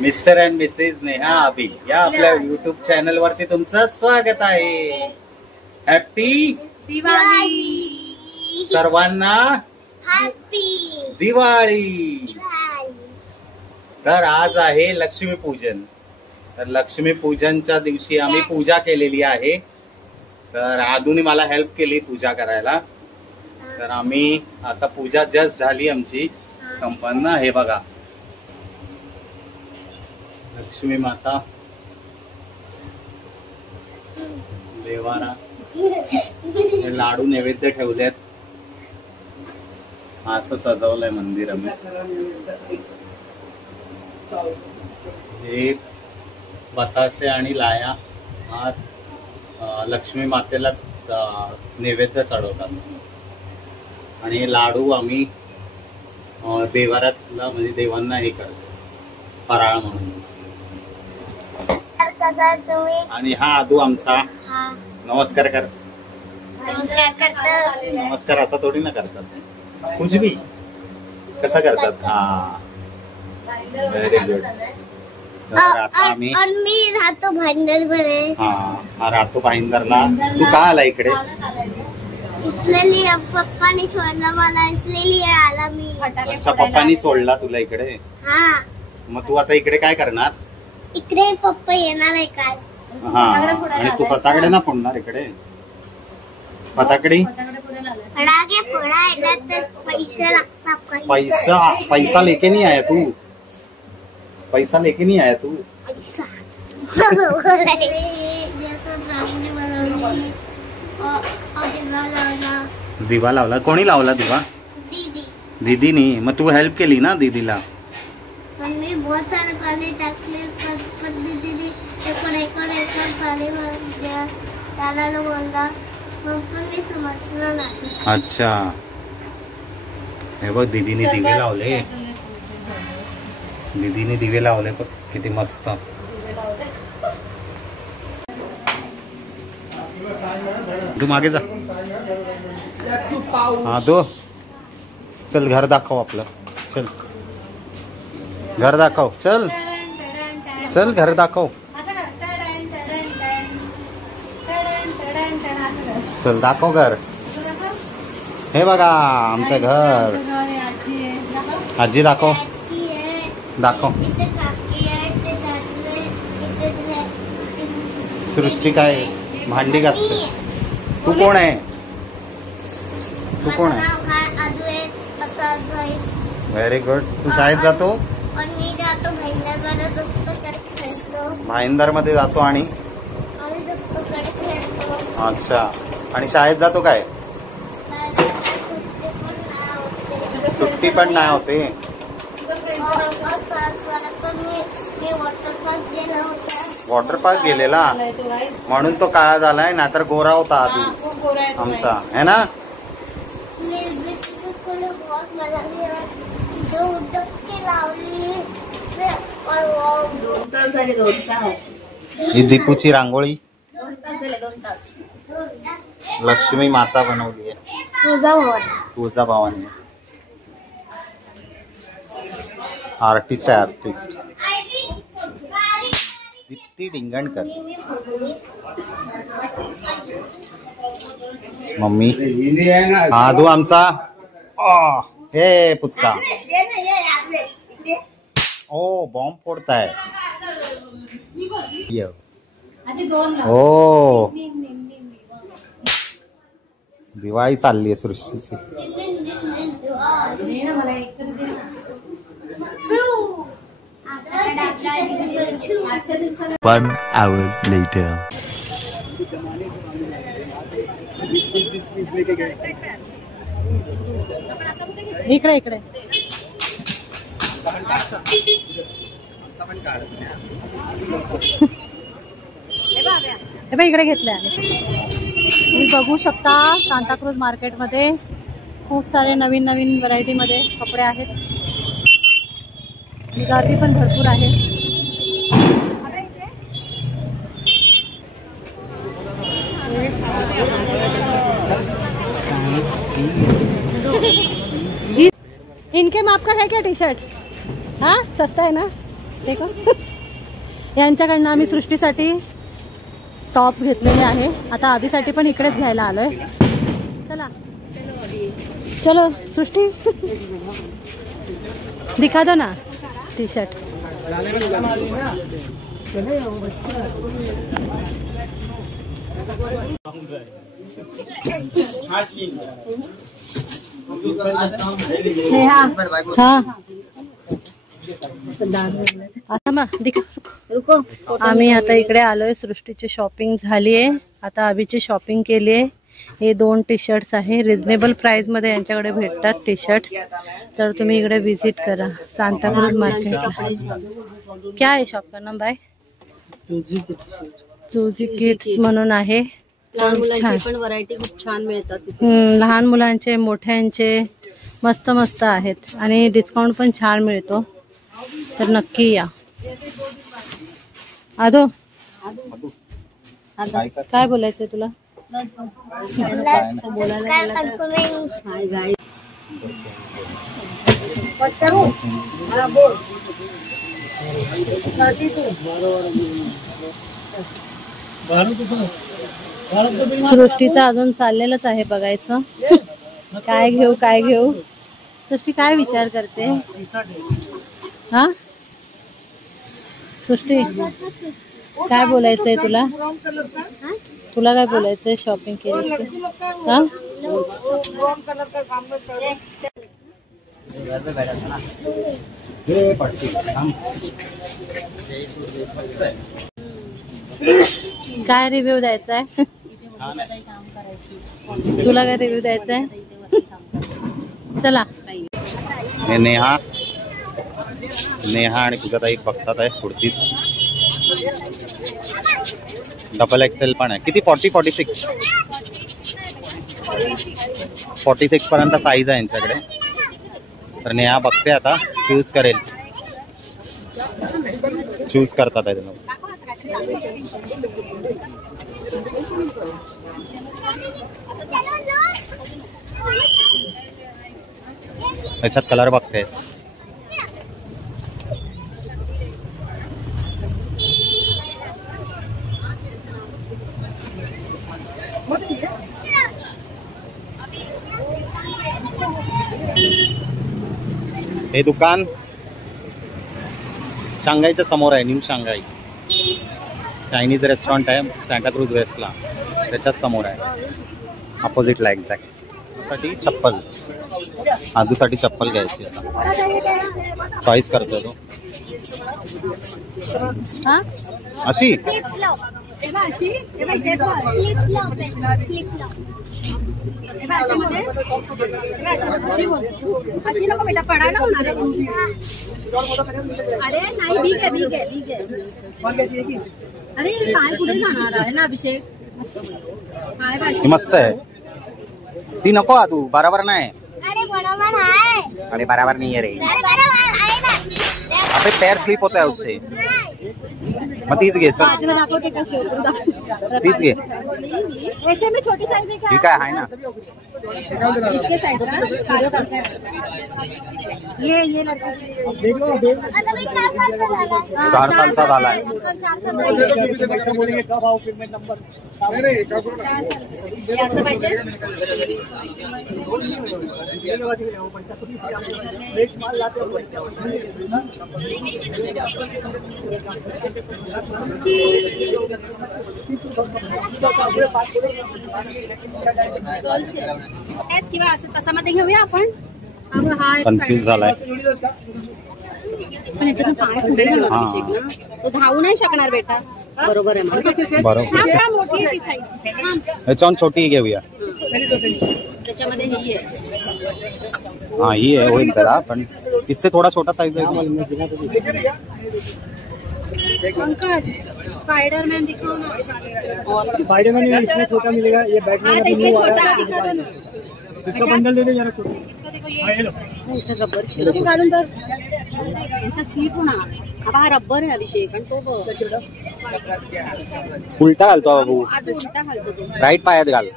Mister and Mrs Neha अभि या आपल्या YouTube channel वरती तुमचं स्वागत आहे. हॅपी दिवाळी सर्वांना. हॅपी दिवाळी. तर आज आहे लक्ष्मीपूजन. तर लक्ष्मीपूजनच्या दिवशी आम्ही पूजा केलेली आहे. तर आदूनी मला हेल्प केली पूजा करायला. तर आम्ही आता पूजा जस्ट झाली आमची संपन्न. हे बघा लक्ष्मी माता, देवारा, हे लाडू नैवेद्य ठेवलेत. असं सजवलंय मंदिर आम्ही. हे बतासे आणि लाया हा लक्ष्मी मातेला नैवेद्य चढवतात. आणि हे लाडू आम्ही देवाऱ्यातला म्हणजे देवांना हे करतो फराळ म्हणून. आणि हा आदू आमचा नमस्कार कर. नमस्कार असा थोडी ना करतात, कुछ भी कसा करतात. हा व्हेरी गुड. तर आता आम्ही राहतो भाईंदरमध्ये. हा राहतो भाईंदरला. तू का आला इकडे? इसलिए पप्पानी सोडला मला, इसलिए आला मी. अच्छा, पप्पानी सोडला तुला इकडे. हा. मग तू आता इकडे काय करणार? इकडे पप्पा येणार आहे काय? हा. आणि तू फटाकडे ना फोडणार इकडे? फटाकडे फटाके फोडायला तर पैसे लागतात. पैसा लेके नहीं आया तू? पैसा लेके नहीं आया तू? पैसा दिवा लावला. कोणी लावला दिवा? दीदी. दीदीनी. मग तू हेल्प केली ना दीदीला? पण मी बहुत सारे पाणी टाकले, पण दीदीने एक पाणी त्याला बोलला, पण मी समजलं नाही. अच्छा. हे बघ दीदीने दिवे लावले. दीदीने दिवे लावले बघ किती मस्त. तू मागे जा. हा दो. चल घर दाखव आपलं. चल घर दाखव. चल चल घर दाखव. चल दाखव घर. हे बघा आमचं घर. आजी दाखव. दाखव. सृष्टी काय भांडी घासते. तू कोण आहे? तू कोण आहे? Very good. तू शाळेत जातो? भाईंदर मध्ये जातो. आणि अच्छा. आणि शाळेत जातो काय? सुट्टी पण नाही होते. वॉटर पार्क गेलेला म्हणून तो काळा झालाय, नाहीतर गोरा होता आधी आमचा, है ना? ही दीपूची रांगोळी लक्ष्मी माता बनवली आहे तुळजाभवानी. आर्टिस्ट आहे, आर्टिस्ट. दीप्ती डिंगणकर. मम्मी. आदू आमचा. हे पुचका. ओ बॉम्ब फोडताय. हो दिवाळी चालली आहे सृष्टीची. 1 hour later. इकडे इकडे इकडे घेतलंय. तुम्ही बघू शकता सांताक्रूज मार्केटमध्ये खूप सारे नवीन नवीन व्हरायटी मध्ये कपडे आहेत. गर्दी पण भरपूर आहे. इनके माप का है क्या टी शर्ट? हाँ सस्ता है ना. ते का यांच्याकडनं आम्ही सृष्टीसाठी टॉप्स घेतलेले आहे. आता अभिसाठी पण इकडेच घ्यायला आलोय. चला चलो सृष्टी दिखा दो ना टी शर्ट. हा आता मग दिखा रुको. आम्ही आता इकडे आलोय. सृष्टीची शॉपिंग झाली आहे. आता अभिची शॉपिंग केली आहे. हे 2 टी शर्ट्स आहे. रिजनेबल प्राइस मध्ये यांच्याकडे भेटतात टी शर्ट्स. तर तुम्ही इकडे विजिट करा सांताक्रूज मार्केटला. क्या आहे शॉप का नाम बाय? चूजी किड्स म्हणून आहे. लहान मुलांची पण व्हरायटी खूप छान मिळतात. लहान मुलांचे मोठ्यांचे मस्त मस्त आहेत आणि डिस्काउंट पण छान मिळतो. तर नक्की या. आदो काय बोलायचंय तुला? सृष्टीचं अजून चाललेलंच आहे बघायचं काय घेऊ काय घेऊ. सृष्टी काय विचार करते? हा सृष्टी काय बोलायचंय तुला? तुला काय बोलायचंय शॉपिंग केली? हा काय रिव्ह्यू द्यायचा आहे? तुला काय रिव्ह्यू द्यायचा आहे? चला. हे नेहा आणि पूजाताई बघतात आहे कुर्तीज. डबल एक्सेल पण आहे. किती? 46 पर्यंत साईज आहे यांच्याकडे. तर नेहा बघते आता चूज करेल. चूज करतात आहे त्यांना. याच्यात कलर बघते. हे दुकान शांघाईच्या समोर आहे. न्यू शांघाई चायनीज रेस्टॉरंट आहे सांताक्रूज वेस्टला. त्याच्याच समोर आहे अपोजिटला एक्झॅक्ट. साठी चप्पल आदूसाठी चप्पल घ्यायची. चॉईस करतोय तो. अशी अरे नाही ठीक आहे ठीक आहे ठीक आहे. अरे काय पुढे जाणार आहे ना अभिषेक? मस्त आहे. ती नको आदू बरोबर नाही. अरे बरोबर आहे. अरे बराबर नहीं है रे. बरोबर आहे ना. अबे पैर स्लिप होता है उससे. मग तीच घे. चल दाखवते का शोध? तीच घे. वैसे में छोटी साइज है क्या? ठीक आहे ना. इसके साइज का ये लड़का आता मी 4 सालचा झाला. 4 सालचा झालाय. 4 साल असं पाहिजे. किंवा असं तसामध्ये घेऊया आपण. कन्फ्यूज झालाय. पण याच्यातून पाय पुढे जाणार अभिषेक ना. तो धावू नाही शकणार बेटा. बरोबर आहे मग. बरोबर. मोठी आहे ती साईज. याच्याहून छोटी घेऊया. त्याच्यामध्ये ही आहे. हाँ ये है होईल त्याला. पण इससे थोड़ा छोटा साइज है. अंकल स्पाइडरमैन दिखाओ ना. स्पाइडरमैन इसमें छोटा मिलेगा. ये बैटमैन का इसमें छोटा दिखा दो ना. इसका बंडल दे दे जरा छोटा. याचा रबर छिलके काढून तर यांचा स्लीप होणार. आता हा रबर आहे अभिषेक आणि तो बघ उलटा घालतो बाबू. आज उलटा घालतो तो. राईट पायात घाल.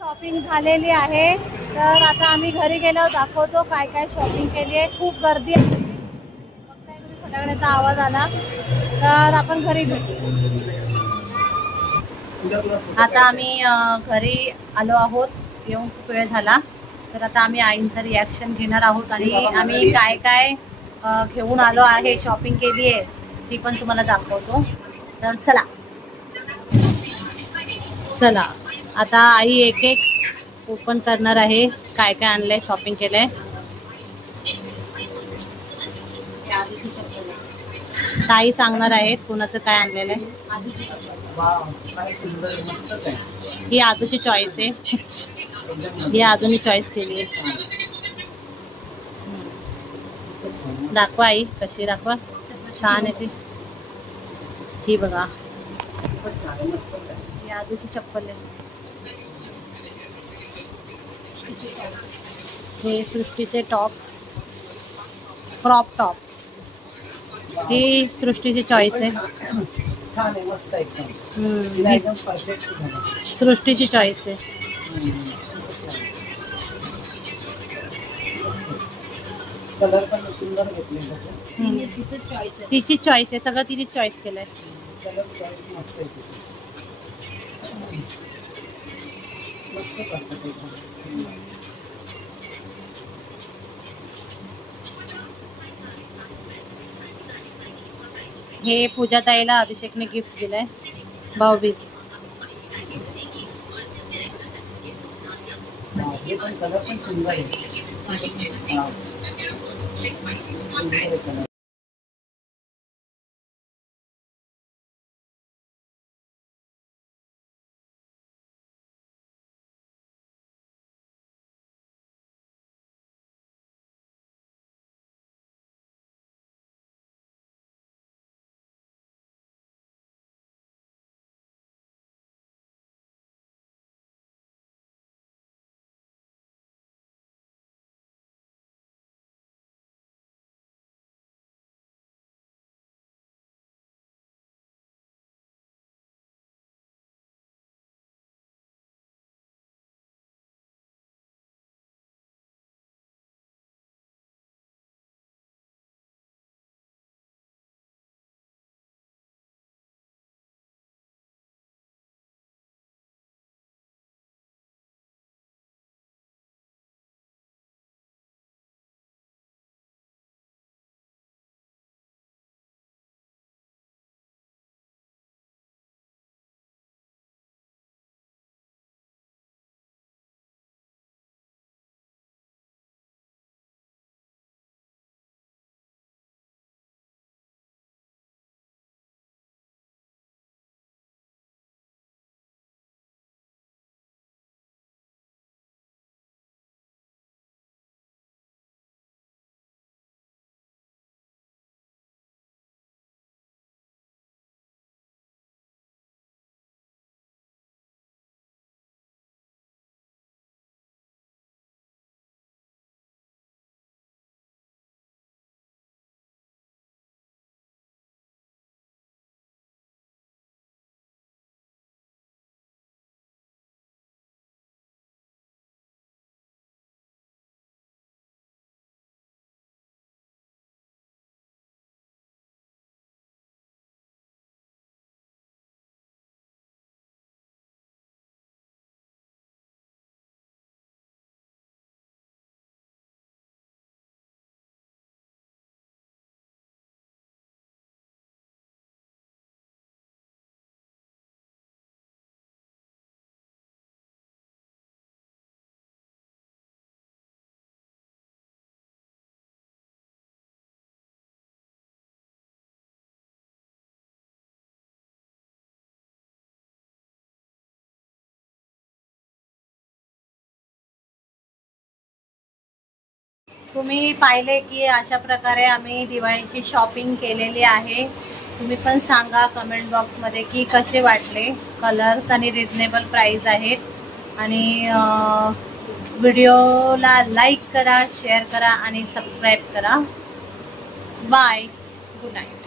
शॉपिंग झालेली आहे तर आता आम्ही घरी गेल्यावर दाखवतो काय काय शॉपिंग केली आहे. खूप गर्दी आहे. बघताय तुम्ही फटाकड्याचा आवाज आला. तर आपण घरी भेटू. आता आम्ही घरी आलो आहोत. येऊन खूप वेळ झाला. तर आता आम्ही आईंचं रिॲक्शन घेणार आहोत आणि आम्ही काय काय घेऊन आलो आहे, शॉपिंग केली आहे ती पण तुम्हाला दाखवतो. तर चला चला आता आई एक एक ओपन करणार आहे काय काय आणलंय, शॉपिंग केलंय. ताई सांगणार आहेत कुणाचं काय आणलेलं आहे. ही आदूची चॉईस आहे. ही आदूनी चॉईस केली आहे. दाखवा आई कशी, दाखवा. छान आहे ती. ही बघा ही आदूची चप्पल आहे. हे सृष्टीचे टॉप्स, क्रॉप टॉप. ही सृष्टीची चॉईस आहे. सृष्टीची चॉईस आहे. कलर पण सुंदर घेतले. तिची चॉईस आहे. सगळं तिने चॉईस केलंय. कलर चॉईस मस्त आहे. मस्त करतात. हे पूजा ताईला अभिषेकने गिफ्ट दिलंय, भाऊबीज. हे पण कलर पण सुंदर आहे. तुम्ही पाहिले की अशा प्रकारे आम्ही दिवाळीची शॉपिंग केलेली आहे. तुम्ही पण सांगा कमेंट बॉक्समध्ये की कसे वाटले. कलर्स आणि रिजनेबल प्राइस आहेत. आणि व्हिडिओला लाईक करा, शेअर करा आणि सबस्क्राईब करा. Bye, good night.